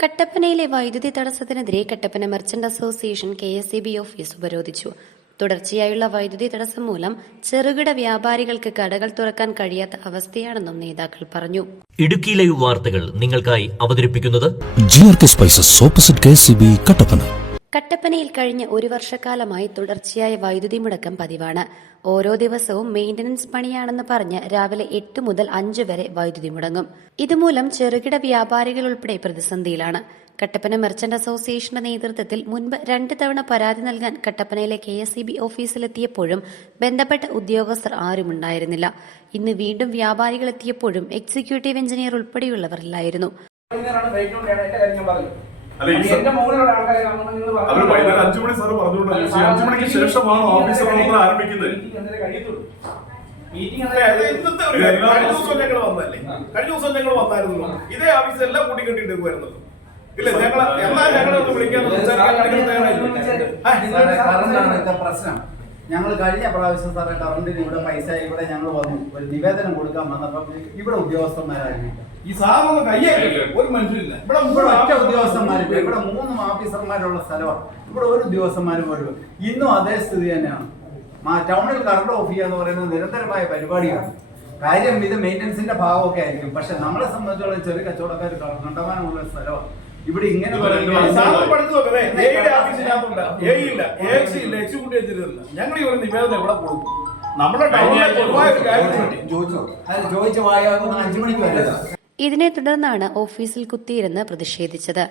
കട്ടപ്പനയിലെ വൈദ്യുതി തടസ്സത്തിനെതിരെ Kattappana merchant association K S E B office ഉപരോധിച്ചു. തുടർച്ചയായുള്ള വൈദ്യുതി തടസ്സം മൂലം ചെറുകിട വ്യാപാരികൾക്ക് കടകൾ തുറക്കാൻ കഴിയാത്ത അവസ്ഥയാണെന്നും നേതാക്കൾ പറഞ്ഞു. ഇടുക്കി ലൈവ് വാർത്തകൾ നിങ്ങൾക്കായി അവതരിപ്പിക്കുന്നത് G R K spices opposite K C B Kattappana. കട്ടപ്പനയിൽ കഴിഞ്ഞ ഒരു വർഷക്കാലമായി തുടർച്ചയായ വൈദ്യുതി മുടക്കം പതിവാണ്. ഓരോ ദിവസവും മെയിന്റനൻസ് പണിയാണെന്ന് പറഞ്ഞ് രാവിലെ എട്ട് മുതൽ അഞ്ച് വരെ വൈദ്യുതി മുടങ്ങും. ഇതുമൂലം ചെറുകിട വ്യാപാരികൾ ഉൾപ്പെടെ പ്രതിസന്ധിയിലാണ്. കട്ടപ്പന മെർച്ചന്റ് അസോസിയേഷന്റെ നേതൃത്വത്തിൽ മുൻപ് രണ്ട് തവണ പരാതി നൽകാൻ കട്ടപ്പനയിലെ കെ എസ് ഇ ബി ഓഫീസിലെത്തിയപ്പോഴും ബന്ധപ്പെട്ട ഉദ്യോഗസ്ഥർ ആരുമുണ്ടായിരുന്നില്ല ഇന്ന് വീണ്ടും വ്യാപാരികൾ എത്തിയപ്പോഴും എക്സിക്യൂട്ടീവ് എഞ്ചിനീയർ ഉൾപ്പെടെയുള്ളവർ അവർ വൈകുന്നേരം അഞ്ചു മണി സാറ് പറഞ്ഞുകൊണ്ടാണ് അഞ്ചു മണിക്ക് ശേഷമാണ് ഓഫീസർ നമ്മൾ ആരംഭിക്കുന്നത്? ഇന്നത്തെ ഒരു കാര്യം. ദിവസം ഞങ്ങൾ വന്നല്ലേ കഴിഞ്ഞ ദിവസം ഞങ്ങൾ വന്നായിരുന്നല്ലോ ഇതേ ആഫീസ് എല്ലാം കൂട്ടിക്കെട്ടിട്ട് വരുന്നത് ഇല്ല ഞങ്ങൾ എന്നാ ഞങ്ങളൊന്ന് വിളിക്കാൻ പ്രശ്നം ഞങ്ങൾ കഴിഞ്ഞ പ്രാവശ്യം സാറേ കറണ്ടിന് ഇവിടെ പൈസ ഇവിടെ ഞങ്ങൾ വന്നു. ഒരു നിവേദനം കൊടുക്കാൻ വന്നപ്പോൾ ഇവിടെ ഉദ്യോഗസ്ഥന്മാരായിരുന്നു ഈ സാധനം കയ്യേറ്റില്ല ഒരു മനുഷ്യരില്ല ഇവിടെ ഇവിടെ ഒറ്റ ഉദ്യോഗസ്ഥന്മാരില്ല. ഇവിടെ മൂന്ന് ഓഫീസർമാരുള്ള സ്ഥലമാണ്. ഇവിടെ ഒരു ഉദ്യോഗസ്ഥന്മാരും പോലും ഇന്നും അതേ സ്ഥിതി തന്നെയാണ്. ടൗണിൽ കറണ്ട് ഓഫ് ചെയ്യുക എന്ന് പറയുന്നത് നിരന്തരമായ പരിപാടിയാണ്. കാര്യം ഇത് മെയിന്റനൻസിന്റെ ഭാഗമൊക്കെ ആയിരിക്കും. പക്ഷെ നമ്മളെ സംബന്ധിച്ചുള്ള ചെറിയ കച്ചവടക്കാർ കണ്ടമാനമുള്ള സ്ഥലമാണ്. ഇവിടെ ഇങ്ങനെ ഞങ്ങൾ ഇവിടെ നിവേദനം എവിടെ കൊടുക്കും. നമ്മുടെ ഇതിനെ തുടർന്നാണ് ഓഫീസിൽ കുത്തിയിരുന്ന് പ്രതിഷേധിച്ചത്.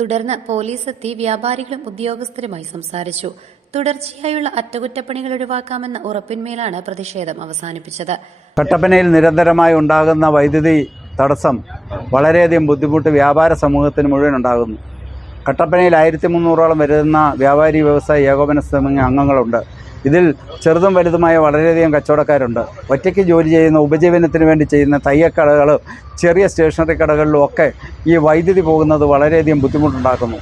തുടർന്ന് പോലീസ് എത്തി വ്യാപാരികളും ഉദ്യോഗസ്ഥരുമായി സംസാരിച്ചു. തുടർച്ചയായുള്ള അറ്റകുറ്റപ്പണികൾ ഒഴിവാക്കാമെന്ന ഉറപ്പിന്മേലാണ് പ്രതിഷേധം അവസാനിപ്പിച്ചത്. കട്ടപ്പനയിൽ നിരന്തരമായി ഉണ്ടാകുന്ന വൈദ്യുതി തടസ്സം വളരെയധികം ബുദ്ധിമുട്ട് വ്യാപാര സമൂഹത്തിന് മുഴുവൻ ഉണ്ടാകുന്നു. കട്ടപ്പനയിൽ ആയിരത്തി മുന്നൂറോളം വരുന്ന വ്യാപാരി വ്യവസായ ഏകോപന സമിതി അംഗങ്ങളുണ്ട്. ഇതിൽ ചെറുതും വലുതുമായ വളരെയധികം കച്ചവടക്കാരുണ്ട്. ഒറ്റയ്ക്ക് ജോലി ചെയ്യുന്ന ഉപജീവനത്തിന് വേണ്ടി ചെയ്യുന്ന തയ്യക്കടകൾ ചെറിയ സ്റ്റേഷനറി കടകളിലും ഒക്കെ ഈ വൈദ്യുതി പോകുന്നത് വളരെയധികം ബുദ്ധിമുട്ടുണ്ടാക്കുന്നു.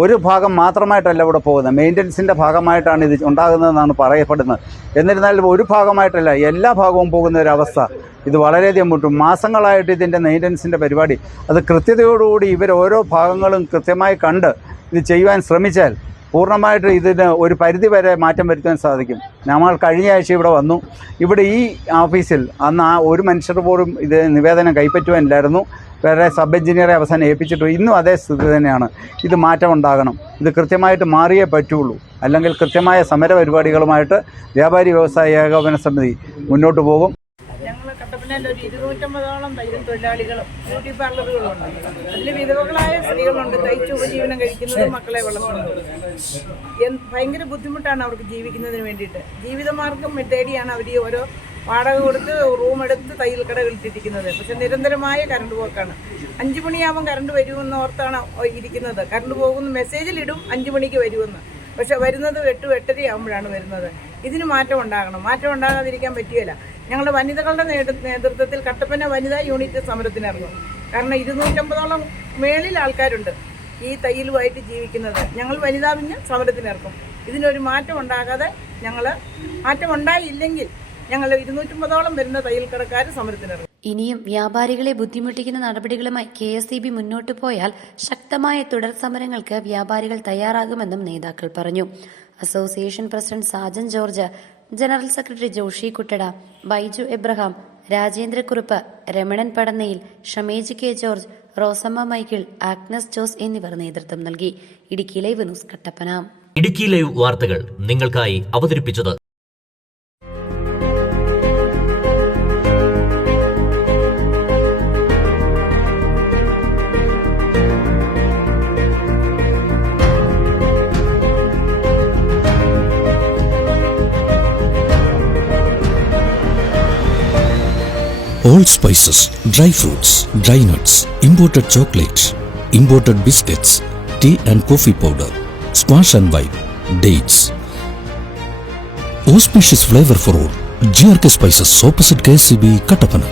ഒരു ഭാഗം മാത്രമായിട്ടല്ല ഇവിടെ പോകുന്നത്. മെയിന്റനൻസിന്റെ ഭാഗമായിട്ടാണ് ഇത് ഉണ്ടാകുന്നതെന്നാണ് പറയപ്പെടുന്നത്. എന്നിരുന്നാലും ഒരു ഭാഗമായിട്ടല്ല എല്ലാ ഭാഗവും പോകുന്ന ഒരു അവസ്ഥ. ഇത് വളരെയധികം മുട്ടും. മാസങ്ങളായിട്ട് ഇതിന്റെ മെയിന്റനൻസിന്റെ പരിപാടി. അത് കൃത്യതയോടുകൂടി ഇവർ ഓരോ ഭാഗങ്ങളും കൃത്യമായി കണ്ട് ഇത് ചെയ്യുവാൻ ശ്രമിച്ചാൽ പൂർണമായിട്ട് ഇതിന് ഒരു പരിധി വരെ മാറ്റം വരുത്താൻ സാധിക്കും. നമ്മൾ കഴിഞ്ഞ ആഴ്ച ഇവിടെ വന്നു. ഇവിടെ ഈ ഓഫീസിൽ അന്ന് ആ ഒരു മനുഷ്യർ പോലും ഇത് നിവേദനം കൈപ്പറ്റുവാനില്ലായിരുന്നു. വേറെ സബ് എഞ്ചിനീയറെ അവസാനം ഏൽപ്പിച്ചിട്ടു ഇന്നും അതേ സ്ഥിതി തന്നെയാണ്. ഇത് മാറ്റമുണ്ടാകണം. ഇത് കൃത്യമായിട്ട് മാറിയേ പറ്റുള്ളൂ. അല്ലെങ്കിൽ കൃത്യമായ സമര പരിപാടികളുമായിട്ട് വ്യാപാരി വ്യവസായ ഏകോപന സമിതി മുന്നോട്ട് പോകും. ഒരു തൊഴിലാളികളും ബ്യൂട്ടി അതിൽ വിധവകളായ സ്ത്രീകളുണ്ട്. ഉപജീവനം ഭയങ്കര ബുദ്ധിമുട്ടാണ് അവർക്ക് ജീവിക്കുന്നതിന് വേണ്ടിയിട്ട്. ജീവിതമാർഗം തേടിയാണ് അവർ ഓരോ വാടക കൊടുത്ത് റൂം എടുത്ത് തയ്യൽ കട വിളിച്ചിട്ടിരിക്കുന്നത് പക്ഷെ നിരന്തരമായ കറണ്ട് പോക്കാണ്. അഞ്ചു മണിയാകുമ്പോൾ കറണ്ട് വരുമെന്ന് ഓർത്താണ് ഇരിക്കുന്നത്. കറണ്ട് പോകുന്ന മെസ്സേജിലിടും അഞ്ചു മണിക്ക് വരുമെന്ന്. പക്ഷെ വരുന്നത് എട്ട് എട്ടര ആകുമ്പോഴാണ് വരുന്നത്. ഇതിന് മാറ്റം ഉണ്ടാകണം. മാറ്റം ഉണ്ടാകാതിരിക്കാൻ പറ്റുകയില്ല. ഞങ്ങളുടെ വനിതകളുടെ നേതൃത്വത്തിൽ കട്ടപ്പന വനിതാ യൂണിറ്റ് സമരത്തിനിറങ്ങും. കാരണം ഇരുന്നൂറ്റമ്പതോളം മേളിൽ ആൾക്കാരുണ്ട് ഈ തയ്യലുമായിട്ട് ജീവിക്കുന്നത്. ഞങ്ങൾ വനിതാ സമരത്തിനിറക്കും. ഇതിനൊരു മാറ്റം ഉണ്ടാകാതെ ഞങ്ങൾ മാറ്റം ഉണ്ടായില്ലെങ്കിൽ ഞങ്ങൾ ഇരുന്നൂറ്റമ്പതോളം വരുന്ന തയ്യൽക്കടക്കാർ സമരത്തിനിറങ്ങി. ഇനിയും വ്യാപാരികളെ ബുദ്ധിമുട്ടിക്കുന്ന നടപടികളുമായി കെ എസ് ഇ ബി മുന്നോട്ടു പോയാൽ ശക്തമായ തുടർ സമരങ്ങൾക്ക് വ്യാപാരികൾ തയ്യാറാകുമെന്നും നേതാക്കൾ പറഞ്ഞു. Association president Sajan George general secretary Joshi Kuttada Baiju Abraham Rajendrakurup Ramanan Padannayil Shamej K George Rosamma Michael Agnes Jose എന്നിവർ നേതൃത്വം നൽകി. Idukki live news Kattappana. Idukki live വാർത്തകൾ നിങ്ങൾക്കായി അവതരിപ്പിച്ചത് All spices, dry fruits, dry nuts, imported chocolates, imported biscuits, tea and coffee powder, squash and wine, dates. Auspicious flavor for all. GRK Spices opposite KCB Kattapana.